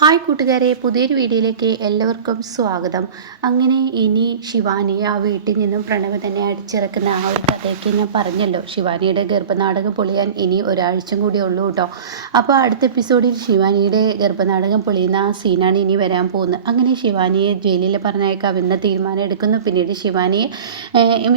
Hi കൂട്ടുകാരെ പുതിയൊരു വീഡിയോയിലേക്ക് എല്ലാവർക്കും സ്വാഗതം. അങ്ങനെ ഇനി ശിവാനി ആ വീട്ടിൽ നിന്നും പ്രണവ് തന്നെ അടിച്ചിറക്കുന്ന ആ ഒരു കഥയൊക്കെ ഞാൻ പറഞ്ഞല്ലോ. ശിവാനിയുടെ ഗർഭനാടകം പൊളിയാൻ ഇനി ഒരാഴ്ച കൂടി ഉള്ളൂ കേട്ടോ. അപ്പോൾ അടുത്ത എപ്പിസോഡിൽ ശിവാനിയുടെ ഗർഭനാടകം പൊളിയുന്ന ആ സീനാണ് ഇനി വരാൻ പോകുന്നത്. അങ്ങനെ ശിവാനിയെ ജയിലിൽ പറഞ്ഞയക്കാമെന്ന തീരുമാനം എടുക്കുന്നു. പിന്നീട് ശിവാനിയെ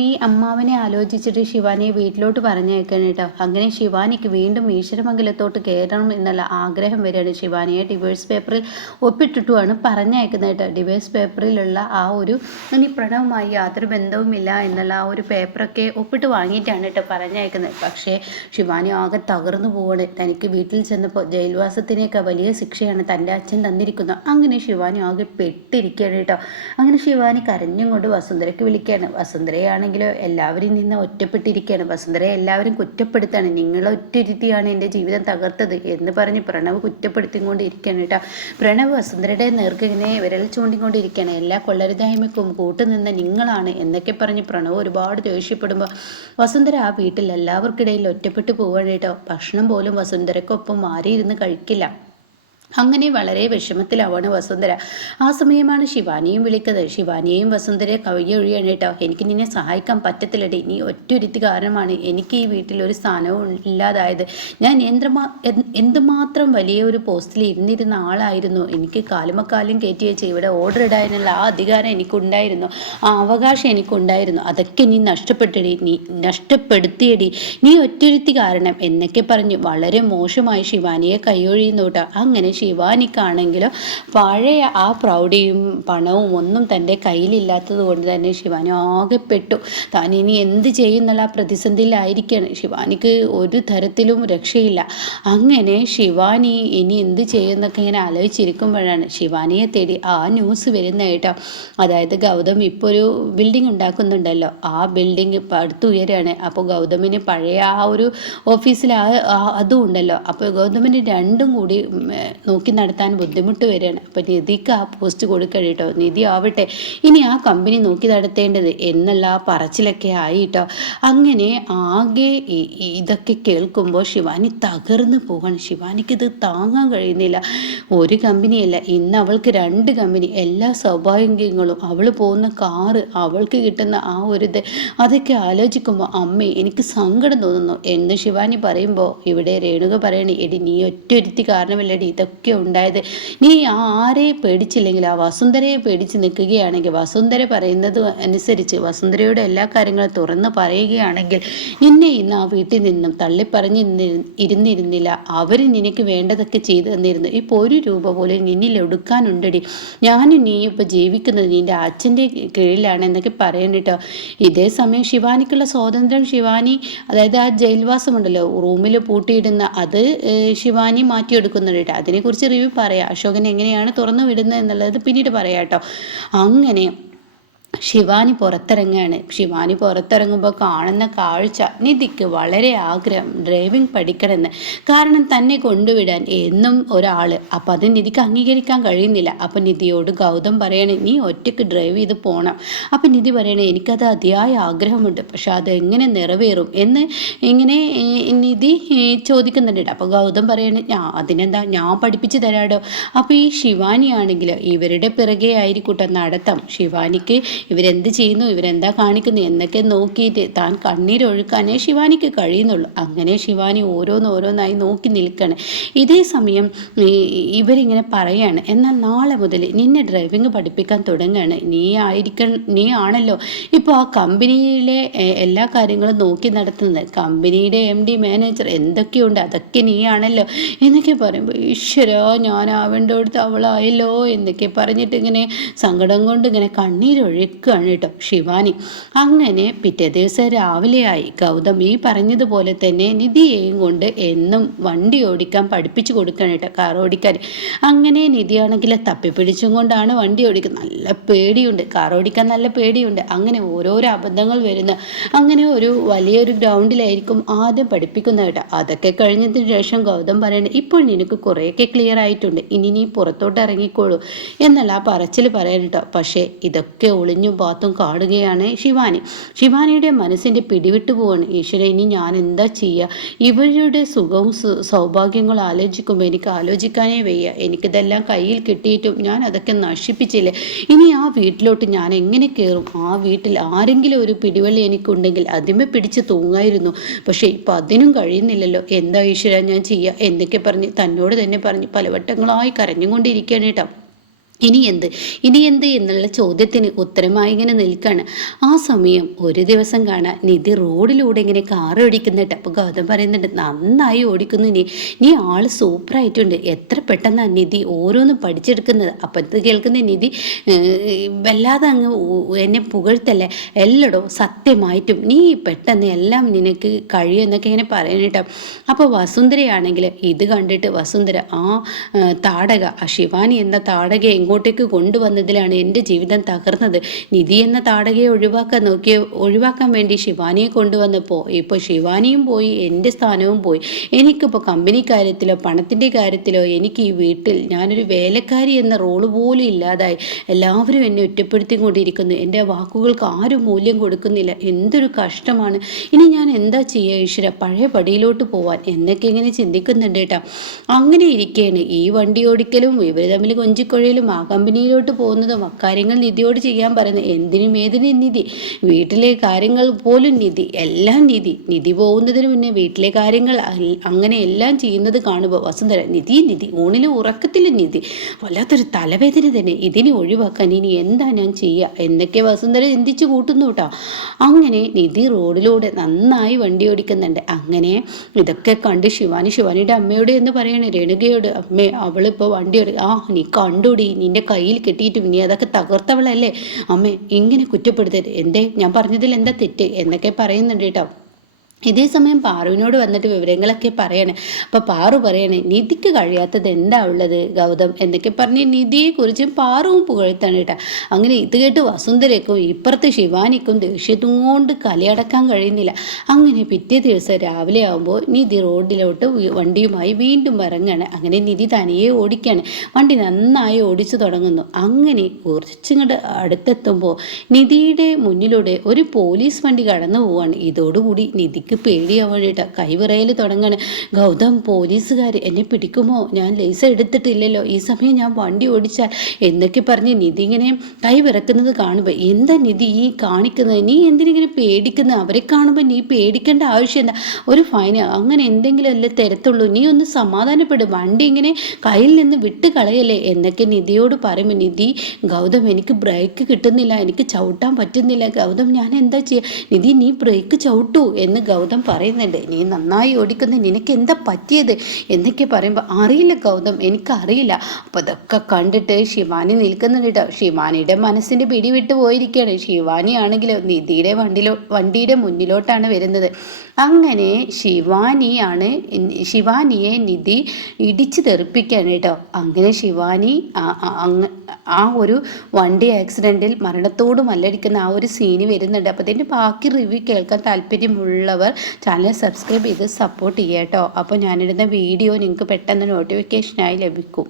ഈ അമ്മാവനെ ആലോചിച്ചിട്ട് ശിവാനിയെ വീട്ടിലോട്ട് പറഞ്ഞയക്കണം കേട്ടോ. അങ്ങനെ ശിവാനിക്ക് വീണ്ടും ഈശ്വരമംഗലത്തോട്ട് കയറണം എന്നുള്ള ആഗ്രഹം വരെയാണ് ശിവാനിയെ ഡിവേഴ്സ് പേപ്പറിൽ ഒപ്പിട്ടിട്ടുമാണ് പറഞ്ഞയക്കുന്നതായിട്ട് ഡിവൈസ് പേപ്പറിലുള്ള ആ ഒരു ഇനി പ്രണവുമായി യാതൊരു ബന്ധവുമില്ല എന്നുള്ള ആ ഒരു പേപ്പറൊക്കെ ഒപ്പിട്ട് വാങ്ങിയിട്ടാണ് കേട്ടോ പറഞ്ഞയക്കുന്നത്. പക്ഷേ ശിവാനി ആകെ തകർന്നു പോവാണ്. തനിക്ക് വീട്ടിൽ ചെന്നപ്പോൾ ജയിൽവാസത്തിനേക്കാൾ വലിയ ശിക്ഷയാണ് തന്റെ അച്ഛൻ തന്നിരിക്കുന്നത്. അങ്ങനെ ശിവാനി ആകെ പെട്ടിരിക്കുകയാണ് കേട്ടോ. അങ്ങനെ ശിവാനി കരഞ്ഞും കൊണ്ട് വസുന്ധരയ്ക്ക് വിളിക്കുകയാണ്. വസുന്ധരയാണെങ്കിലോ എല്ലാവരും നിന്ന് ഒറ്റപ്പെട്ടിരിക്കുകയാണ്. വസുന്ധരയെ എല്ലാവരും കുറ്റപ്പെടുത്താണ്. നിങ്ങൾ ഒറ്റയിരുത്തിയാണ് എന്റെ ജീവിതം തകർത്തത് എന്ന് പറഞ്ഞ് പ്രണവ് കുറ്റപ്പെടുത്തിക്കൊണ്ടിരിക്കുകയാണ് കേട്ടോ. പ്രണവ് വസുന്ധരയുടെ നേർക്ക് ഇങ്ങനെ വിരൽ ചൂണ്ടിക്കൊണ്ടിരിക്കുകയാണ്. എല്ലാ കൊള്ളരുതായ്മയ്ക്കും കൂട്ടുനിന്ന നിങ്ങളാണ് എന്നൊക്കെ പറഞ്ഞ് പ്രണവ് ഒരുപാട് ദേഷ്യപ്പെടുമ്പോൾ വസുന്ധര ആ വീട്ടിൽ എല്ലാവർക്കിടയിൽ ഒറ്റപ്പെട്ടു പോവാണ് കേട്ടോ. ഭക്ഷണം പോലും വസുന്ധരക്കൊപ്പം മാറിയിരുന്ന് കഴിക്കില്ല. അങ്ങനെ വളരെ വിഷമത്തിലാവാണ് വസുന്ധര. ആ സമയമാണ് ശിവാനിയും വിളിക്കുന്നത്. ശിവാനിയെയും വസുന്ധരയെ കവിയൊഴിയാണ് കേട്ടോ. എനിക്ക് നിന്നെ സഹായിക്കാൻ പറ്റത്തില്ലടി. നീ ഒറ്റൊരുത്തി കാരണമാണ് എനിക്ക് ഈ വീട്ടിൽ ഒരു സ്ഥാനവും ഇല്ലാതായത്. ഞാൻ എന്തുമാ എന്തുമാത്രം വലിയ ഒരു പോസ്റ്റിൽ ഇരുന്നിരുന്ന ആളായിരുന്നു. എനിക്ക് കാലുമക്കാലും കയറ്റി വെച്ച് ഇവിടെ ഓർഡർ ഇടാനുള്ള ആ അധികാരം എനിക്കുണ്ടായിരുന്നു. ആ അവകാശം എനിക്കുണ്ടായിരുന്നു. അതൊക്കെ നീ നഷ്ടപ്പെട്ടടി. നീ നഷ്ടപ്പെടുത്തിയടി. നീ ഒറ്റൊരുത്തി കാരണം എന്നൊക്കെ പറഞ്ഞു. വളരെ മോശമായി ശിവാനിയെ കൈയൊഴിയുന്നു കേട്ടോ. അങ്ങനെ ശിവാനിക്കാണെങ്കിലോ പഴയ ആ പ്രൗഢിയും പണവും ഒന്നും തന്റെ കയ്യിലില്ലാത്തത് കൊണ്ട് തന്നെ ശിവാനി ആകെപ്പെട്ടു. താൻ ഇനി എന്ത് ചെയ്യുന്നുള്ള പ്രതിസന്ധിയിലായിരിക്കുകയാണ് ശിവാനിക്ക് ഒരു തരത്തിലും രക്ഷയില്ല. അങ്ങനെ ശിവാനി ഇനി എന്ത് ചെയ്യുന്നൊക്കെ ഇങ്ങനെ ആലോചിച്ചിരിക്കുമ്പോഴാണ് ശിവാനിയെ തേടി ആ ന്യൂസ് വരുന്ന കേട്ടോ. അതായത് ഗൗതം ഇപ്പോൾ ഒരു ബിൽഡിംഗ് ഉണ്ടാക്കുന്നുണ്ടല്ലോ. ആ ബിൽഡിംഗ് ഇപ്പം അടുത്ത് ഉയരാണ്. അപ്പോൾ ഗൗതമിന് പഴയ ആ ഒരു ഓഫീസിൽ അതും ഉണ്ടല്ലോ. അപ്പോൾ ഗൗതമിന് രണ്ടും കൂടി നോക്കി നടത്താൻ ബുദ്ധിമുട്ട് വരികയാണ്. അപ്പം നിധിക്ക് ആ പോസ്റ്റ് കൊടുക്കണം കേട്ടോ നിധി ആവട്ടെ. ഇനി ആ കമ്പനി നോക്കി നടത്തേണ്ടത് എന്നല്ല പറച്ചിലൊക്കെ ആയി അങ്ങനെ ആകെ ഇതൊക്കെ കേൾക്കുമ്പോൾ ശിവാനി തകർന്നു പോവാണ്. ശിവാനിക്ക് ഇത് താങ്ങാൻ കഴിയുന്നില്ല. ഒരു കമ്പനിയല്ല ഇന്ന് അവൾക്ക് രണ്ട് കമ്പനി എല്ലാ സൗഭാഗ്യങ്ങളും. അവൾ പോകുന്ന കാറ് അവൾക്ക് കിട്ടുന്ന ആ ഒരു ഇത് അതൊക്കെ ആലോചിക്കുമ്പോൾ അമ്മേ എനിക്ക് സങ്കടം തോന്നുന്നു. എന്ന് ശിവാനി പറയുമ്പോൾ ഇവിടെ രേണുക പറയണേ എടി നീ ഒറ്റ ഒരുത്തി കാരണമല്ലടി. ഇതൊക്കെ ഉണ്ടായത്. നീ ആരെ പേടിച്ചില്ലെങ്കിൽ ആ വസുന്ധരയെ പേടിച്ച് നിൽക്കുകയാണെങ്കിൽ വസുന്ധര പറയുന്നത് അനുസരിച്ച് വസുന്ധരയുടെ എല്ലാ കാര്യങ്ങളും തുറന്ന് പറയുകയാണെങ്കിൽ നിന്നെ ഇന്ന് ആ വീട്ടിൽ നിന്നും തള്ളിപ്പറഞ്ഞ് ഇരുന്നി- ഇരുന്നിരുന്നില്ല. അവർ നിനക്ക് വേണ്ടതൊക്കെ ചെയ്തു തന്നിരുന്നു. ഇപ്പോൾ ഒരു രൂപ പോലും നിന്നിൽ ഒടുക്കാനുണ്ടടി. ഞാനും നീ ഇപ്പോൾ ജീവിക്കുന്നത് നിന്റെ അച്ഛന്റെ കീഴിലാണ് എന്നൊക്കെ പറയണിട്ടോ ഇതേ സമയം ശിവാനിക്കുള്ള സ്വാതന്ത്ര്യം ശിവാനി അതായത് ആ ജയിൽവാസമുണ്ടല്ലോ റൂമിൽ പൂട്ടിയിടുന്ന അത് ശിവാനി മാറ്റിയെടുക്കുന്നുണ്ട് കേട്ടോ. അതിനെക്കുറിച്ച് റിവ്യൂ പറയാം. അശോകൻ എങ്ങനെയാണ് തുറന്നു വിടുന്നത് എന്നുള്ളത് പിന്നീട് പറയാം കേട്ടോ. അങ്ങനെ ശിവാനി പുറത്തിറങ്ങുകയാണ്. ശിവാനി പുറത്തിറങ്ങുമ്പോൾ കാണുന്ന കാഴ്ച നിധിക്ക് വളരെ ആഗ്രഹം ഡ്രൈവിംഗ് പഠിക്കണമെന്ന്. കാരണം തന്നെ കൊണ്ടുവിടാൻ എന്നും ഒരാൾ അപ്പോൾ അത് നിധിക്ക് അംഗീകരിക്കാൻ കഴിയുന്നില്ല. അപ്പം നിധിയോട് ഗൗതം പറയണേ നീ ഒറ്റയ്ക്ക് ഡ്രൈവ് ചെയ്ത് പോകണം അപ്പം നിധി പറയണേ എനിക്കത് അതിയായ ആഗ്രഹമുണ്ട്. പക്ഷെ എങ്ങനെ നിറവേറും? എന്ന് ഇങ്ങനെ നിധി ചോദിക്കുന്നുണ്ട്. അപ്പോൾ ഗൗതം പറയണേ ഞാൻ അതിനെന്താ? ഞാൻ പഠിപ്പിച്ച് തരാടോ? അപ്പോൾ ഈ ശിവാനിയാണെങ്കിൽ ഇവരുടെ പിറകെ ആയിരിക്കട്ടെ നടത്തം. ശിവാനിക്ക് ഇവരെന്ത് ചെയ്യുന്നു? ഇവരെന്താ കാണിക്കുന്നു? എന്നൊക്കെ നോക്കിയിട്ട് താൻ കണ്ണീരൊഴുക്കാനേ ശിവാനിക്ക് കഴിയുന്നുള്ളൂ. അങ്ങനെ ശിവാനി ഓരോന്നോരോന്നായി നോക്കി നിൽക്കണം. ഇതേ സമയം ഇവരിങ്ങനെ പറയാണ് എന്നാൽ നാളെ മുതൽ നിന്നെ ഡ്രൈവിംഗ് പഠിപ്പിക്കാൻ തുടങ്ങുകയാണ് നീ ആയിരിക്ക നീ ആണല്ലോ. ഇപ്പോൾ ആ കമ്പനിയിലെ എല്ലാ കാര്യങ്ങളും നോക്കി നടത്തുന്നത്. കമ്പനിയുടെ എം ഡി മാനേജർ എന്തൊക്കെയുണ്ട്? അതൊക്കെ നീ ആണല്ലോ. എന്നൊക്കെ പറയുമ്പോൾ ഈശ്വര ഞാനാവേണ്ടടുത്ത് അവളായല്ലോ. എന്നൊക്കെ പറഞ്ഞിട്ട് ഇങ്ങനെ സങ്കടം കൊണ്ട് ഇങ്ങനെ കണ്ണീരൊഴുക്കുകയാണ് കേട്ടോ ശിവാനി. അങ്ങനെ പിറ്റേ ദിവസം രാവിലെയായി. ഗൗതം ഈ പറഞ്ഞതുപോലെ തന്നെ നിധിയെയും കൊണ്ട് എന്നും വണ്ടി ഓടിക്കാൻ പഠിപ്പിച്ചു കൊടുക്കണം കേട്ടോ കാർ ഓടിക്കാൻ. അങ്ങനെ നിധിയാണെങ്കിൽ തപ്പിപ്പിടിച്ചും കൊണ്ടാണ് വണ്ടി ഓടിക്കുന്നത്. നല്ല പേടിയുണ്ട്. കാർ ഓടിക്കാൻ നല്ല പേടിയുണ്ട്. അങ്ങനെ ഓരോരോ അബദ്ധങ്ങൾ വരുന്ന. അങ്ങനെ ഒരു വലിയൊരു ഗ്രൗണ്ടിലായിരിക്കും ആദ്യം പഠിപ്പിക്കുന്നത് കേട്ടോ. അതൊക്കെ കഴിഞ്ഞതിന് ശേഷം ഗൗതം പറയുന്നത് ഇപ്പോൾ നിനക്ക് കുറേയൊക്കെ ക്ലിയർ ആയിട്ടുണ്ട്. ഇനി നീ പുറത്തോട്ട് ഇറങ്ങിക്കോളൂ. എന്നല്ല പറച്ചിൽ പറയാൻ കേട്ടോ. പക്ഷേ ഇതൊക്കെ ഒളിഞ്ഞു ഒളിഞ്ഞും പാത്തും കാണുകയാണ് ശിവാനി. ശിവാനിയുടെ മനസ്സിന്റെ പിടിവിട്ടു പോവാണ്. ഈശ്വര ഇനി ഞാൻ എന്താ ചെയ്യുക ഇവരുടെ സുഖവും സൗഭാഗ്യങ്ങളും ആലോചിക്കുമ്പോൾ എനിക്ക് ആലോചിക്കാനേ വയ്യ. എനിക്കിതെല്ലാം കയ്യിൽ കിട്ടിയിട്ടും ഞാൻ അതൊക്കെ നശിപ്പിച്ചില്ലേ? ഇനി ആ വീട്ടിലോട്ട് ഞാൻ എങ്ങനെ കയറും ആ വീട്ടിൽ ആരെങ്കിലും ഒരു പിടിവള്ളി എനിക്കുണ്ടെങ്കിൽ അതിമേ പിടിച്ച് തൂങ്ങായിരുന്നു. പക്ഷേ ഇപ്പം അതിനും കഴിയുന്നില്ലല്ലോ. എന്താ ഈശ്വര ഞാൻ ചെയ്യുക എന്തൊക്കെ പറഞ്ഞ് തന്നോട് തന്നെ പറഞ്ഞ് പലവട്ടങ്ങളായി കരഞ്ഞുകൊണ്ടിരിക്കുകയാണ് കേട്ടോ. ഇനി എന്ത് ഇനി എന്ത് എന്നുള്ള ചോദ്യത്തിന് ഉത്തരമായി ഇങ്ങനെ നിൽക്കുകയാണ് ആ സമയം ഒരു ദിവസം കാണാൻ നിധി റോഡിലൂടെ ഇങ്ങനെ കാർ ഓടിക്കുന്നുണ്ട് അപ്പോൾ ഗൗതം പറയുന്നുണ്ട് നന്നായി ഓടിക്കുന്നു നീ നീ ആൾ സൂപ്പറായിട്ടുണ്ട് എത്ര പെട്ടെന്നാണ് നിധി ഓരോന്നും പഠിച്ചെടുക്കുന്നത്? അപ്പം ഇത് കേൾക്കുന്ന നിധി വല്ലാതെ അങ്ങ് എന്നെ പുകഴ്ത്തല്ലേ? എല്ലടോ സത്യമായിട്ടും നീ പെട്ടെന്ന് എല്ലാം നിനക്ക് കഴിയുമെന്നൊക്കെ ഇങ്ങനെ പറയണേട്ടോ അപ്പോൾ വസുന്ധരയാണെങ്കിൽ ഇത് കണ്ടിട്ട് വസുന്ധര ആ താടക ആ ശിവാനി എന്ന താടകയെ ഇങ്ങോട്ടേക്ക് കൊണ്ടുവന്നതിലാണ് എന്റെ ജീവിതം തകർന്നത്. നിധി എന്ന താടകയെ ഒഴിവാക്കാൻ നോക്കിയ ഒഴിവാക്കാൻ വേണ്ടി ശിവാനിയെ കൊണ്ടുവന്നപ്പോൾ ഇപ്പോൾ ശിവാനിയും പോയി എന്റെ സ്ഥാനവും പോയി. എനിക്കിപ്പോൾ കമ്പനി കാര്യത്തിലോ പണത്തിന്റെ കാര്യത്തിലോ എനിക്ക് ഈ വീട്ടിൽ ഞാനൊരു വേലക്കാരി എന്ന റോൾ പോലും ഇല്ലാതായി. എല്ലാവരും എന്നെ ഒറ്റപ്പെടുത്തിക്കൊണ്ടിരിക്കുന്നു. എന്റെ വാക്കുകൾക്ക് ആരും മൂല്യം കൊടുക്കുന്നില്ല. എന്തൊരു കഷ്ടമാണ്. ഇനി ഞാൻ എന്താ ചെയ്യുക ഈശ്വര? പഴയ പടിയിലോട്ട് പോവാൻ. എന്നൊക്കെ ഇങ്ങനെ ചിന്തിക്കുന്നുണ്ട് കേട്ടോ. അങ്ങനെ ഇരിക്കുകയാണ് ഈ വണ്ടി ഓടിക്കലും ഇവർ തമ്മിൽ കൊഞ്ചിക്കുഴയിലും ആ കമ്പനിയിലോട്ട് പോകുന്നതും അക്കാര്യങ്ങൾ നിധിയോട് ചെയ്യാൻ പറയുന്നത്. എന്തിനും ഏതിനും നിധി. വീട്ടിലെ കാര്യങ്ങൾ പോലും നിധി. എല്ലാം നിധി. നിധി പോകുന്നതിന് മുന്നേ വീട്ടിലെ കാര്യങ്ങൾ അങ്ങനെ എല്ലാം ചെയ്യുന്നത് കാണുമ്പോൾ വസുന്ധര നിധി നിധി. ഊണിലും ഉറക്കത്തിലും നിധി. വല്ലാത്തൊരു തലവേദന തന്നെ. ഇതിനെ ഒഴിവാക്കാൻ ഇനി എന്താ ഞാൻ ചെയ്യുക എന്നൊക്കെ വസുന്ധര ചിന്തിച്ചു കൂട്ടുന്നു കേട്ടോ. അങ്ങനെ നിധി റോഡിലൂടെ നന്നായി വണ്ടി ഓടിക്കുന്നുണ്ട്. അങ്ങനെ ഇതൊക്കെ കണ്ട് ശിവാനി ശിവാനിയുടെ അമ്മയോട് എന്ന് പറയണേ. രേണുകയോട് അമ്മേ അവളിപ്പോൾ വണ്ടി ഓടി ആ നീ കണ്ടുടി നിന്റെ കയ്യിൽ കെട്ടിയിട്ട് നീ അതൊക്കെ തകർത്തവളല്ലേ? അമ്മേ ഇങ്ങനെ കുറ്റപ്പെടുത്തരുത്? എന്തേ? ഞാൻ പറഞ്ഞതിൽ എന്താ തെറ്റ്? എന്നൊക്കെ പറയുന്നുണ്ട് കേട്ടോ. ഇതേ സമയം പാറുവിനോട് വന്നിട്ട് വിവരങ്ങളൊക്കെ പറയണേ. അപ്പോൾ പാറു പറയണേ നിധിക്ക് കഴിയാത്തത് എന്താ ഉള്ളത് ഗൗതം? എന്നൊക്കെ പറഞ്ഞ് നിധിയെക്കുറിച്ചും പാറുവും പുകഴ്ത്താണ് കേട്ടോ. അങ്ങനെ ഇത് കേട്ട് വസുന്ധരയ്ക്കും ഇപ്പുറത്ത് ശിവാനിക്കും ദേഷ്യത്തും കൊണ്ട് കലയടക്കാൻ കഴിയുന്നില്ല. അങ്ങനെ പിറ്റേ ദിവസം രാവിലെ ആകുമ്പോൾ നിധി റോഡിലോട്ട് വണ്ടിയുമായി വീണ്ടും ഇറങ്ങാണ്. അങ്ങനെ നിധി തനിയെ ഓടിക്കാണ്. വണ്ടി നന്നായി ഓടിച്ചു തുടങ്ങുന്നു. അങ്ങനെ കുറച്ചിങ്ങോട്ട് അടുത്തെത്തുമ്പോൾ നിധിയുടെ മുന്നിലൂടെ ഒരു പോലീസ് വണ്ടി കടന്നു പോവാണ്. ഇതോടുകൂടി നിധിക്ക് എനിക്ക് പേടിയാവഴിട്ട് കൈവിറയിൽ തുടങ്ങണേ. ഗൗതം പോലീസുകാർ എന്നെ പിടിക്കുമോ? ഞാൻ ലൈസ എടുത്തിട്ടില്ലല്ലോ. ഈ സമയം ഞാൻ വണ്ടി ഓടിച്ചാൽ എന്നൊക്കെ പറഞ്ഞ് നിധി ഇങ്ങനെ കൈവിറക്കുന്നത് കാണുമ്പോൾ എന്താ നിധി ഈ കാണിക്കുന്നത്? നീ എന്തിനിങ്ങനെ പേടിക്കുന്നത്? അവരെ കാണുമ്പോൾ നീ പേടിക്കേണ്ട ആവശ്യം എന്താ ഒരു ഫൈൻ അങ്ങനെ എന്തെങ്കിലും അല്ലേ തരത്തുള്ളൂ. നീ ഒന്ന് സമാധാനപ്പെടും. വണ്ടി ഇങ്ങനെ കയ്യിൽ നിന്ന് വിട്ട് കളയല്ലേ? എന്നൊക്കെ നിധിയോട് പറയുമ്പോൾ നിധി ഗൗതം എനിക്ക് ബ്രേക്ക് കിട്ടുന്നില്ല. എനിക്ക് ചവിട്ടാൻ പറ്റുന്നില്ല. ഗൗതം ഞാൻ എന്താ ചെയ്യുക നിധി നീ ബ്രേക്ക് ചവിട്ടു. എന്ന് ഗൗതം ഗൗതം പറയുന്നുണ്ട് നീ നന്നായി ഓടിക്കുന്ന നിനക്ക് എന്താ പറ്റിയത്? എന്നൊക്കെ പറയുമ്പോൾ അറിയില്ല ഗൗതം എനിക്കറിയില്ല. അപ്പോൾ അതൊക്കെ കണ്ടിട്ട് ശിവാനി നിൽക്കുന്നുണ്ട് കേട്ടോ. ശിവാനിയുടെ മനസ്സിന്റെ പിടിവിട്ട് പോയിരിക്കുകയാണ്. ശിവാനി ആണെങ്കിൽ നിധിയുടെ വണ്ടിയിലോ വണ്ടിയുടെ മുന്നിലോട്ടാണ് വരുന്നത്. അങ്ങനെ ശിവാനിയാണ് ശിവാനിയെ നിധി ഇടിച്ചു തെറിപ്പിക്കുകയാണ് കേട്ടോ. അങ്ങനെ ശിവാനി ആ ഒരു വണ്ടി ആക്സിഡന്റിൽ മരണത്തോട് മല്ലടിക്കുന്ന ആ ഒരു സീന് വരുന്നുണ്ട്. അപ്പോൾ ഇതിന്റെ ബാക്കി റിവ്യൂ കേൾക്കാൻ താല്പര്യമുള്ളവർ ചാനൽ സബ്സ്ക്രൈബ് ചെയ്ത് സപ്പോർട്ട് ചെയ്യാം കേട്ടോ. അപ്പോൾ ഞാനിടുന്ന വീഡിയോ നിങ്ങൾക്ക് പെട്ടെന്ന് നോട്ടിഫിക്കേഷനായി ലഭിക്കും.